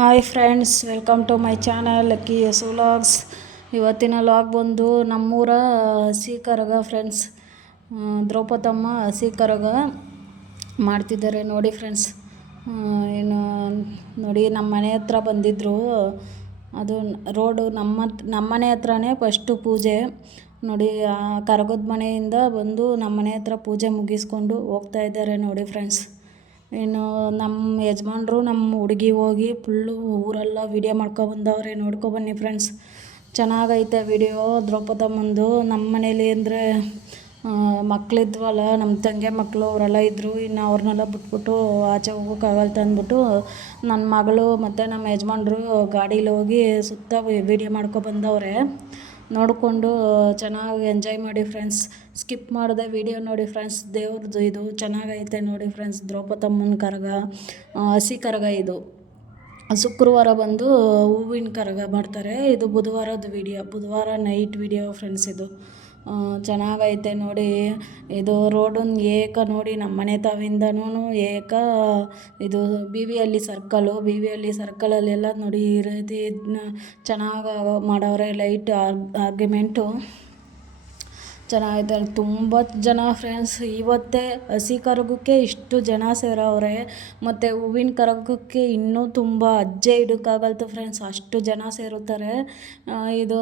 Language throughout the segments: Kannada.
Hi friends, welcome to my channel lucky S vlogs. ಇವತ್ತಿನ ಲಾಗ್ ಬಂದು ನಮ್ಮೂರ ಹಸಿ ಕರಗ ಫ್ರೆಂಡ್ಸ್ ದ್ರೌಪದಮ್ಮ ಹಸಿ ಕರಗ ಮಾಡ್ತಿದ್ದಾರೆ ನೋಡಿ ಫ್ರೆಂಡ್ಸ್. ಏನು, ನೋಡಿ ನಮ್ಮ ಮನೆ ಹತ್ರ ಬಂದಿದ್ದರು ಅದು ರೋಡು ನಮ್ಮ ನಮ್ಮ ಮನೆ ಹತ್ರನೇ ಫಸ್ಟು ಪೂಜೆ. ನೋಡಿ, ಆ ಕರಗದ ಮನೆಯಿಂದ ಬಂದು ನಮ್ಮ ಮನೆ ಹತ್ರ ಪೂಜೆ ಮುಗಿಸ್ಕೊಂಡು ಹೋಗ್ತಾ ಇದ್ದಾರೆ ನೋಡಿ ಫ್ರೆಂಡ್ಸ್. ಇನ್ನು ನಮ್ಮ ಯಜಮಾನ್ರು ನಮ್ಮ ಹುಡುಗಿ ಹೋಗಿ ಫುಲ್ಲು ಊರೆಲ್ಲ ವೀಡಿಯೋ ಮಾಡ್ಕೊಬಂದವ್ರೆ ನೋಡ್ಕೊಬನ್ನಿ ಫ್ರೆಂಡ್ಸ್ ಚೆನ್ನಾಗೈತೆ ವೀಡಿಯೋ ದ್ರೌಪದಮ್ಮಂದು. ನಮ್ಮ ಮನೇಲಿ ಅಂದರೆ ಮಕ್ಕಳಿದ್ವಲ್ಲ ನಮ್ಮ ತಂಗಿ ಮಕ್ಕಳು ಅವರೆಲ್ಲ ಇದ್ದರು ಇನ್ನು ಅವ್ರನ್ನೆಲ್ಲ ಬಿಟ್ಬಿಟ್ಟು ಆಚೆ ಹೋಗೋಕ್ಕಾಗಲ್ತ ಅಂದ್ಬಿಟ್ಟು ನನ್ನ ಮಗಳು ಮತ್ತು ನಮ್ಮ ಯಜಮಾನ್ರು ಗಾಡೀಲಿ ಹೋಗಿ ಸುತ್ತ ವೀಡಿಯೋ ಮಾಡ್ಕೊಬಂದವ್ರೆ. ನೋಡಿಕೊಂಡು ಚೆನ್ನಾಗಿ ಎಂಜಾಯ್ ಮಾಡಿ ಫ್ರೆಂಡ್ಸ್ ಸ್ಕಿಪ್ ಮಾಡಿದೆ ವೀಡಿಯೋ ನೋಡಿ ಫ್ರೆಂಡ್ಸ್ ದೇವ್ರದ್ದು ಇದು ಚೆನ್ನಾಗೈತೆ ನೋಡಿ ಫ್ರೆಂಡ್ಸ್ ದ್ರೌಪದಮ್ಮನ ಕರಗ ಹಸಿ ಕರಗ ಇದು. ಶುಕ್ರವಾರ ಬಂದು ಹೂವಿನ ಕರಗ ಮಾಡ್ತಾರೆ. ಇದು ಬುಧವಾರದ ವೀಡಿಯೋ ಬುಧವಾರ ನೈಟ್ ವಿಡಿಯೋ ಫ್ರೆಂಡ್ಸ್ ಇದು. ಚೆನ್ನಾಗೈತೆ ನೋಡಿ, ಇದು ರೋಡನ್ನು ಏಕ ನೋಡಿ ನಮ್ಮ ಮನೆ ತಾವಿಂದನೂ ಏಕ, ಇದು B V Halli circle B V ಅಲ್ಲಿ ಸರ್ಕಲಲ್ಲೆಲ್ಲ ನೋಡಿ ಈ ರೀತಿ ಚೆನ್ನಾಗಿ ಮಾಡವ್ರೆ ಲೈಟ್ ಆರ್ಗ್ಯುಮೆಂಟು ಚೆನ್ನಾಗೈತೆ ಅಲ್ಲಿ ತುಂಬ ಜನ ಫ್ರೆಂಡ್ಸ್ ಇವತ್ತೇ ಹಸಿ ಕರಗಕ್ಕೆ ಇಷ್ಟು ಜನ ಸೇರವ್ರೆ. ಮತ್ತು ಹೂವಿನ ಕರಗಕ್ಕೆ ಇನ್ನೂ ತುಂಬ ಅಜ್ಜೆ ಇಡೋಕ್ಕಾಗಲ್ತು ಫ್ರೆಂಡ್ಸ್ ಅಷ್ಟು ಜನ ಸೇರುತ್ತಾರೆ. ಇದು,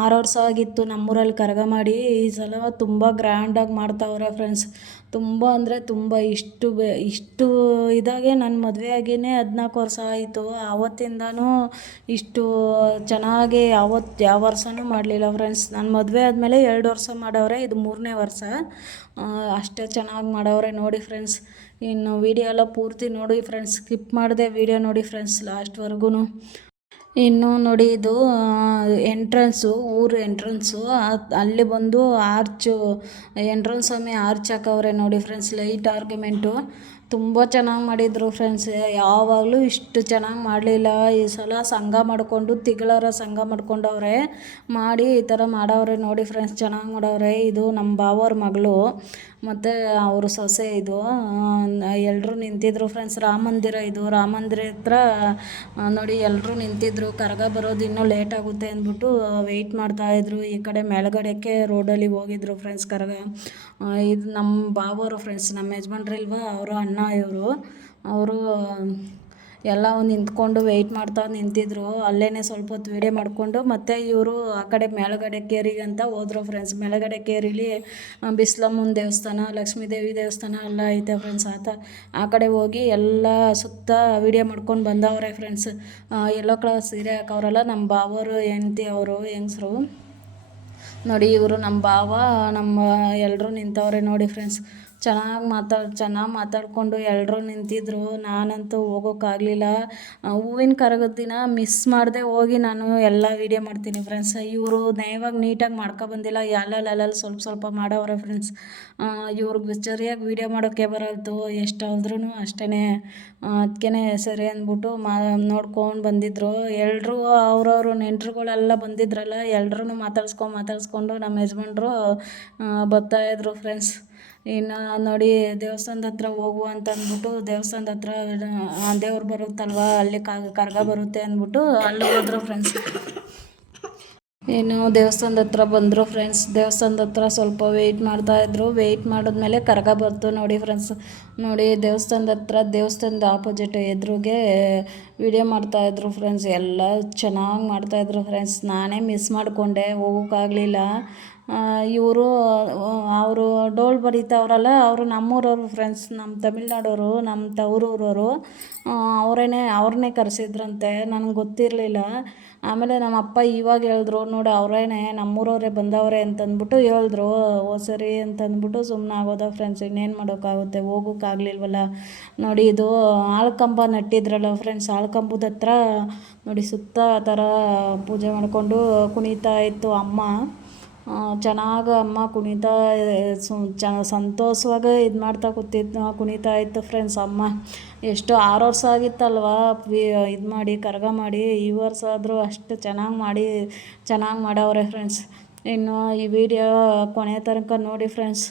ಆರು ವರ್ಷ ಆಗಿತ್ತು ನಮ್ಮೂರಲ್ಲಿ ಕರಗ ಮಾಡಿ. ಈ ಸಲ ತುಂಬ ಗ್ರ್ಯಾಂಡಾಗಿ ಮಾಡ್ತಾವ್ರೆ ಫ್ರೆಂಡ್ಸ್ ತುಂಬ ಅಂದರೆ ತುಂಬ ಇಷ್ಟು ಬೆ ಇಷ್ಟು ಇದಾಗೆ ನನ್ನ ಮದುವೆ ಆಗಿಯೇ ಹದಿನಾಲ್ಕು ವರ್ಷ ಆಯಿತು. ಆವತ್ತಿಂದಲೂ ಇಷ್ಟು ಚೆನ್ನಾಗಿ ಯಾವತ್ತು ಯಾವ ವರ್ಷವೂ ಮಾಡಲಿಲ್ಲ ಫ್ರೆಂಡ್ಸ್ ನನ್ನ ಮದುವೆ ಆದಮೇಲೆ ಎರಡು ವರ್ಷ ಮಾಡವ್ರೆ, ಇದು ಮೂರನೇ ವರ್ಷ. ಅಷ್ಟೇ ಚೆನ್ನಾಗಿ ಮಾಡವ್ರೆ ನೋಡಿ ಫ್ರೆಂಡ್ಸ್ ಇನ್ನು ವೀಡಿಯೋ ಎಲ್ಲ ಪೂರ್ತಿ ನೋಡಿ ಫ್ರೆಂಡ್ಸ್ ಸ್ಕಿಪ್ ಮಾಡಿದೆ ವೀಡಿಯೋ ನೋಡಿ ಫ್ರೆಂಡ್ಸ್ ಲಾಸ್ಟ್ವರೆಗೂ ಇನ್ನು ನೋಡಿ ಇದು ಎಂಟ್ರೆನ್ಸು ಊರು ಎಂಟ್ರೆನ್ಸು ಅಲ್ಲಿ ಬಂದು ಆರ್ಚು ಎಂಟ್ರೆನ್ಸ್ ಸ್ವಾಮಿ ಆರ್ಚ್ ಹಾಕವ್ರೆ ನೋಡಿ ಫ್ರೆಂಡ್ಸ್ ಲೈಟ್ ಆರ್ಗ್ಯುಮೆಂಟು ತುಂಬ ಚೆನ್ನಾಗಿ ಮಾಡಿದರು ಫ್ರೆಂಡ್ಸ್ ಯಾವಾಗಲೂ ಇಷ್ಟು ಚೆನ್ನಾಗಿ ಮಾಡಲಿಲ್ಲ. ಈ ಸಲ ಸಂಘ ಮಾಡಿಕೊಂಡು, ತಿಗಳರ ಸಂಘ ಮಾಡ್ಕೊಂಡವ್ರೆ. ಮಾಡಿ ಈ ಥರ ಮಾಡವ್ರೆ ನೋಡಿ ಫ್ರೆಂಡ್ಸ್ ಚೆನ್ನಾಗಿ ಮಾಡವ್ರೆ. ಇದು ನಮ್ಮ ಬಾವವ್ರ ಮಗಳು. ಮತ್ತು ಅವರು ಸೊಸೆ ಇದು. ಎಲ್ಲರೂ ನಿಂತಿದ್ರು ಫ್ರೆಂಡ್ಸ್ ರಾಮ ಮಂದಿರ ಇದು. ರಾಮ ಮಂದಿರ ಹತ್ರ ನೋಡಿ ಎಲ್ಲರೂ ನಿಂತಿದ್ರು. ಕರಗ ಬರೋದು ಇನ್ನೂ ಲೇಟ್ ಆಗುತ್ತೆ ಅಂದ್ಬಿಟ್ಟು ವೆಯ್ಟ್ ಮಾಡ್ತಾಯಿದ್ರು ಈ ಕಡೆ ಮೇಲ್ಗಡೆಗೆ ರೋಡಲ್ಲಿ ಹೋಗಿದ್ರು ಫ್ರೆಂಡ್ಸ್ ಕರಗ. ಇದು ನಮ್ಮ ಬಾವವರು ಫ್ರೆಂಡ್ಸ್ ನಮ್ಮ ಯಜಮಾನ್ರಿಲ್ವಾ ಅವರು ಅಣ್ಣ, ಇವರು, ಅವರು, ಎಲ್ಲ ನಿಂತ್ಕೊಂಡು ವೆಯ್ಟ್ ಮಾಡ್ತಾ ನಿಂತಿದ್ರು. ಅಲ್ಲೇ ಸ್ವಲ್ಪ ಹೊತ್ತು ವೀಡಿಯೋ ಮಾಡಿಕೊಂಡು ಮತ್ತು ಇವರು ಆ ಕಡೆ ಮೇಲುಗಡೆ ಕೇರಿಗೆ ಅಂತ ಹೋದ್ರು ಫ್ರೆಂಡ್ಸ್ ಮೇಲುಗಡೆ ಕೇರಿಲಿ ಬಿಸ್ಲಮ್ಮನ ದೇವಸ್ಥಾನ ಲಕ್ಷ್ಮೀ ದೇವಿ ದೇವಸ್ಥಾನ ಎಲ್ಲ ಐತೆ ಫ್ರೆಂಡ್ಸ್ ಆತ ಆ ಕಡೆ ಹೋಗಿ ಎಲ್ಲ ಸುತ್ತ ವೀಡಿಯೋ ಮಾಡ್ಕೊಂಡು ಬಂದವ್ರೆ ಫ್ರೆಂಡ್ಸ್ ಎಲ್ಲೋ ಕಲರ್ ಸೀರೆ ಹಾಕವ್ರಲ್ಲ ನಮ್ಮ ಬಾವರು, ಹೆಂಡ್ತಿ, ಅವರು ಹೆಂಗಸ್ರು ನೋಡಿ ಇವರು ನಮ್ಮ ಭಾವ ನಮ್ಮ ಎಲ್ಲರೂ ನಿಂತವ್ರೆ ನೋಡಿ ಫ್ರೆಂಡ್ಸ್ ಚೆನ್ನಾಗಿ ಮಾತಾಡಿ, ಚೆನ್ನಾಗಿ ಮಾತಾಡಿಕೊಂಡು ಎಲ್ಲರೂ ನಿಂತಿದ್ದರು ನಾನಂತೂ ಹೋಗೋಕ್ಕಾಗಲಿಲ್ಲ ಹೂವಿನ ಕರಗದ ದಿನ ಮಿಸ್ ಮಾಡದೆ ಹೋಗಿ ನಾನು ಎಲ್ಲ ವೀಡಿಯೋ ಮಾಡ್ತೀನಿ ಫ್ರೆಂಡ್ಸ್ ಇವರು ನಯವಾಗಿ ನೀಟಾಗಿ ಮಾಡ್ಕೊಬಂದಿಲ್ಲ ಅಲ್ಲಲ್ಲಿ ಅಲ್ಲಲ್ಲಿ ಸ್ವಲ್ಪ ಸ್ವಲ್ಪ ಮಾಡೋವ್ರೆ ಫ್ರೆಂಡ್ಸ್ ಇವ್ರಿಗೆ ಸರಿಯಾಗಿ ವೀಡಿಯೋ ಮಾಡೋಕ್ಕೆ ಬರಲ್ತು. ಎಷ್ಟು ಆದ್ರೂ ಅಷ್ಟೇ ಅದಕ್ಕೆ ಸರಿ ಅಂದ್ಬಿಟ್ಟು ಮಾ, ನೋಡ್ಕೊಂಡು ಬಂದಿದ್ದರು ಎಲ್ಲರೂ ಅವ್ರವ್ರ ನೆಂಟ್ರುಗಳೆಲ್ಲ ಬಂದಿದ್ರಲ್ಲ ಎಲ್ಲರೂ ಮಾತಾಡ್ಸ್ಕೊಂಡು ಮಾತಾಡ್ಸ್ಕೊಂಡು ನಮ್ಮ ಯಜಮಾನ್ರು ಬರ್ತಾಯಿದ್ರು ಫ್ರೆಂಡ್ಸ್ ಇನ್ನು ನೋಡಿ ದೇವಸ್ಥಾನದ ಹತ್ರ ಹೋಗುವ ಅಂತ ಅಂದ್ಬಿಟ್ಟು ದೇವಸ್ಥಾನದ ಹತ್ರ ದೇವ್ರು ಬರುತ್ತಲ್ವ, ಅಲ್ಲಿ ಕರಗ ಬರುತ್ತೆ ಅಂದ್ಬಿಟ್ಟು ಅಲ್ಲಿ ಹೋದ್ರು ಫ್ರೆಂಡ್ಸ್ ಏನು ದೇವಸ್ಥಾನದ ಹತ್ರ ಬಂದರು ಫ್ರೆಂಡ್ಸ್ ದೇವಸ್ಥಾನದ ಹತ್ರ ಸ್ವಲ್ಪ ವೆಯ್ಟ್ ಮಾಡ್ತಾಯಿದ್ರು ವೆಯ್ಟ್ ಮಾಡಿದ್ಮೇಲೆ ಕರಗ ಬರ್ತು ನೋಡಿ ಫ್ರೆಂಡ್ಸ್ ನೋಡಿ ದೇವಸ್ಥಾನದ ಹತ್ರ ದೇವಸ್ಥಾನದ ಆಪೋಸಿಟ್ ಎದುರಿಗೆ ವಿಡಿಯೋ ಮಾಡ್ತಾಯಿದ್ರು ಫ್ರೆಂಡ್ಸ್ ಎಲ್ಲ ಚೆನ್ನಾಗಿ ಮಾಡ್ತಾಯಿದ್ರು ಫ್ರೆಂಡ್ಸ್ ನಾನೇ ಮಿಸ್ ಮಾಡಿಕೊಂಡೆ, ಹೋಗೋಕ್ಕಾಗಲಿಲ್ಲ. ಇವರು ಅವರು ಡೋಲು ಬಡಿತವ್ರಲ್ಲ ಅವರು ನಮ್ಮೂರವ್ರು ಫ್ರೆಂಡ್ಸ್ ನಮ್ಮ ತಮಿಳ್ನಾಡೋರು ನಮ್ಮ ತವರೂರವರು ಅವರೇನೆ, ಅವ್ರನ್ನೇ ಕರೆಸಿದ್ರಂತೆ, ನನಗೆ ಗೊತ್ತಿರಲಿಲ್ಲ. ಆಮೇಲೆ ನಮ್ಮ ಅಪ್ಪ ಇವಾಗ ಹೇಳಿದ್ರು, ನೋಡು ಅವರೇನೆ ನಮ್ಮೂರವರೇ ಬಂದವರೇ ಅಂತಂದ್ಬಿಟ್ಟು ಹೇಳಿದ್ರು. ಓ, ಸರಿ ಅಂತಂದ್ಬಿಟ್ಟು ಸುಮ್ಮನೆ ಆಗೋದ ಫ್ರೆಂಡ್ಸ್ ಇನ್ನೇನು ಮಾಡೋಕ್ಕಾಗುತ್ತೆ? ಹೋಗೋಕ್ಕಾಗಲಿಲ್ವಲ್ಲ ನೋಡಿ ಇದು ಆಳ್ಕಂಬ ನೆಟ್ಟಿದ್ರಲ್ಲ ಫ್ರೆಂಡ್ಸ್ ಆಳ್ಕಂಬದ ಹತ್ರ, ನೋಡಿ ಸುತ್ತ ಆ ಥರ ಪೂಜೆ ಮಾಡಿಕೊಂಡು ಕುಣಿತಾ ಇತ್ತು ಅಮ್ಮ. ಚೆನ್ನಾಗಿ ಅಮ್ಮ ಕುಣಿತಾ ಚ, ಸಂತೋಷವಾಗಿ ಇದು ಮಾಡ್ತಾ ಕೂತಿದ್ದು ಕುಣಿತಾ ಇತ್ತು ಫ್ರೆಂಡ್ಸ್ ಅಮ್ಮ. ಎಷ್ಟು ಆರು ವರ್ಷ ಆಗಿತ್ತಲ್ವ ಇದು ಮಾಡಿ, ಕರಗ ಮಾಡಿ, ಈ ವರ್ಷ ಆದರೂ ಅಷ್ಟು ಚೆನ್ನಾಗಿ ಮಾಡಿ, ಚೆನ್ನಾಗಿ ಮಾಡವ್ರೆ ಫ್ರೆಂಡ್ಸ್ ಇನ್ನು ಈ ವಿಡಿಯೋ ಕೊನೆ ತನಕ ನೋಡಿ ಫ್ರೆಂಡ್ಸ್